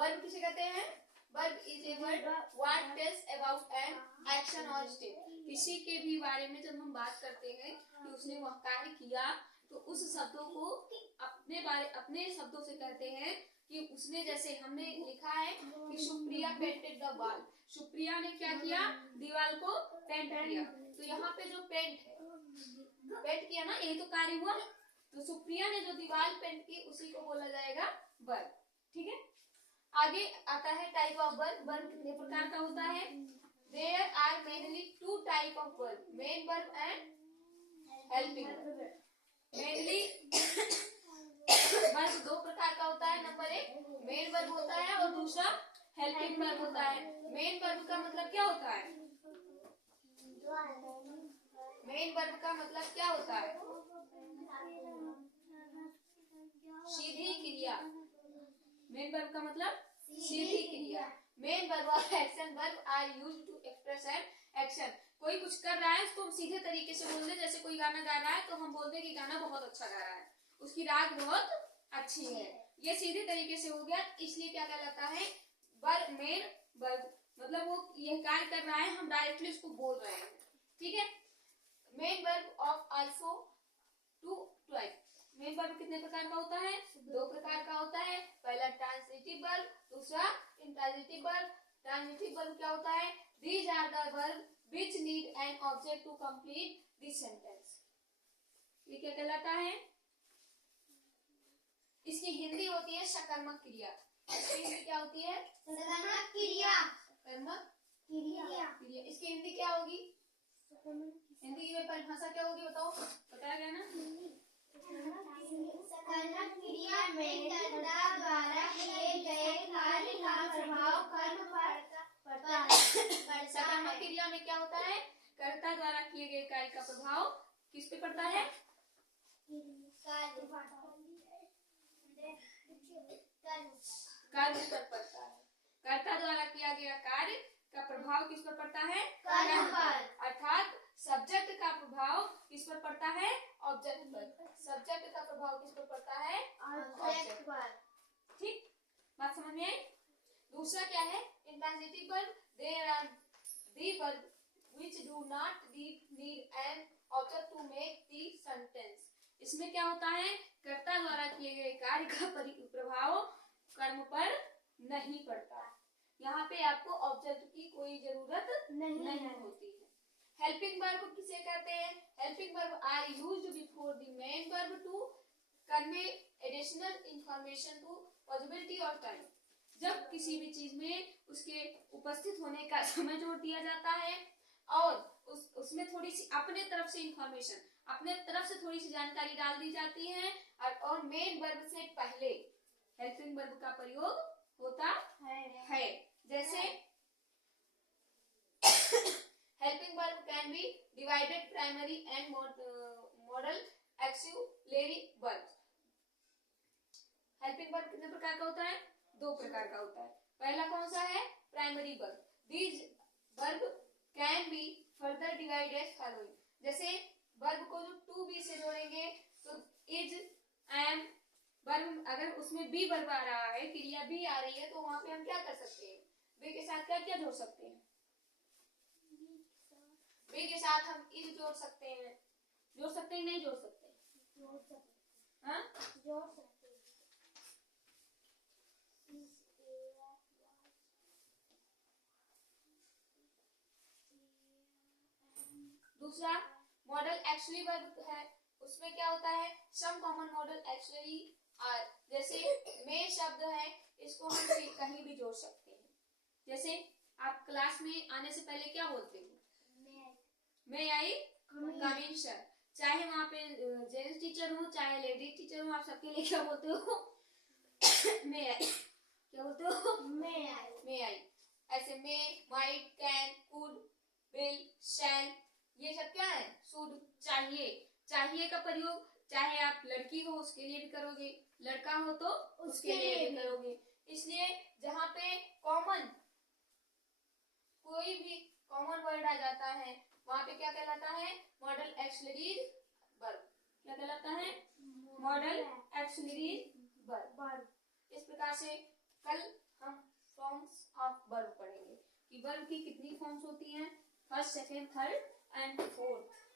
Verb किसे कहते हैं? Verb is a word what tells about an action और स्टेट। किसी के भी बारे में जब हम बात करते हैं कि उसने वह कार्य किया, तो उस शब्दों को अपने शब्दों से कहते हैं कि उसने, जैसे हमने लिखा है कि Supriya painted the wall, Supriya ने क्या किया? दीवार को पेंट किया। तो यहाँ पे जो पेंट है, पेंट किया ना, यही तो कार्य हुआ। तो सुप्रिया ने जो दीवार पेंट की उसी को बोला जाएगा वर्ब। ठीक है, आगे आता है टाइप ऑफ वर्ब। वर्ब कितने प्रकार का होता है? There are mainly two type of verb, main verb and helping verb. Mainly verb दो प्रकार का होता है। नंबर एक मेन वर्ब होता है और दूसरा हेल्पिंग वर्ब होता है। मेन वर्ब का मतलब क्या होता है? मेन वर्ब का मतलब क्या होता है? सीधी क्रिया। मेन वर्ब का मतलब सीधी क्रिया। मेन वर्ब और action verb are used to express an action. कोई कुछ कर रहा है उसको हम सीधे तरीके से बोल दे। जैसे कोई गाना गा रहा है तो हम बोलते हैं कि गाना बहुत अच्छा गा रहा है, उसकी राग बहुत अच्छी है। ये सीधे तरीके से हो गया, इसलिए क्या कहलाता है? वर्ब। मेन वर्ब मतलब वो ये कार्य कर रहा है, हम डायरेक्टली उसको बोल रहे हैं। ठीक है, main verb of also two type. Main verb कितने प्रकार का होता है? दो प्रकार का होता है। पहला ट्रांजिटिव वर्ब, दूसरा इंट्रांजिटिव वर्ब। ट्रांजिटिव वर्ब क्या होता है? These are the verb which need an object to complete the sentence. ये क्या कहलाता है? इसकी हिंदी होती है सकर्मक क्रिया। इसकी हिंदी क्या होती है? सकर्मक क्रिया। सकर्मक क्रिया। इसकी हिंदी क्या होगी? हिंदी में परिभाषा क्या होगी बताओ? बताया गया ना? सकर्मक क्रिया में कर्ता द्वारा किए गए कार्य का प्रभाव कर्म पर पड़ता है। सकर्मक क्रिया में क्या होता है? कर्ता द्वारा किए गए कार्य का प्रभाव किस पे पड़ता है? कर्म पर पड़ता है। कर्ता द्वारा किया गया कार्य का प्रभाव किस पर पड़ता है? कर्म पर। अर्थात सब्जेक्ट का प्रभाव किस पर पड़ता है? ऑब्जेक्ट पर। सब्जेक्ट का प्रभाव किस पर पड़ता है? ऑब्जेक्ट पर। ठीक, बात समझ में आई? दूसरा क्या है? Intransitive verb. There are the verb which do not need an object to make the sentence। इसमें क्या होता है? कर्ता द्वारा किए गए कार्य का प्रभाव कर्म पर नहीं पड़ता। यहाँ पे आपको ऑब्जेक्ट की कोई जरूरत नहीं होती है। हेल्पिंग वर्ब किसे कहते हैं? Helping verb are used before the main verb to convey additional information to possibility of time. जब किसी भी चीज में उसके उपस्थित होने का समय जोड़ दिया जाता है और उसमें थोड़ी सी अपने तरफ से इंफॉर्मेशन, अपने तरफ से थोड़ी सी जानकारी डाल दी जाती है और मेन वर्ब से पहले हेल्पिंग वर्ब का प्रयोग होता है। जैसे helping verb can B divided primary and model axillary verb. Helping verb कितने प्रकार का होता है? दो प्रकार का होता है। पहला कौन सा है? Primary verb. These verb can be further divide as following. जैसे वर्ब को जो टू बी से जोड़ेंगे तो इज, एम, वर्ब अगर उसमें बी वर्ब आ रहा है, क्रिया बी आ रही है, तो वहां पे हम क्या कर सकते हैं? बी के साथ क्या क्या जोड़ सकते हैं? बी के साथ हम इज जोड़ सकते हैं। जोड़ सकते हैं नहीं जोड़ सकते? हाँ, जोड़ सकते। दूसरा मॉडल एक्चुअली वर्ब है, उसमें क्या होता है? Some common modal actually are. जैसे में शब्द है, इसको हम कहीं भी जोड़ सकते हैं। जैसे आप क्लास में आने से पहले क्या बोलते हो? मैं आई कम इन सर। चाहे वहाँ पे जेंट्स टीचर हो चाहे लेडीज टीचर हो, आप सबके लिए क्या बोलते हो? मैं आई। क्या बोलते हो? मैं आई। ऐसे में, माइट, कैन, कुड, विल, शैल, ये सब क्या है? शुड, चाहिए। चाहिए का प्रयोग चाहे आप लड़की हो उसके लिए भी करोगे, लड़का हो तो उसके लिए भी करोगे। इसलिए जहाँ पे कॉमन कोई भी कॉमन वर्ड आ जाता है वहां पे क्या कहलाता है? Model axillary verb. क्या कहलाता है? Model axillary verb. इस प्रकार से कल हम फॉर्म्स ऑफ वर्ब पढ़ेंगे कि वर्ब की कितनी फॉर्म्स होती हैं, first, second, third and fourth.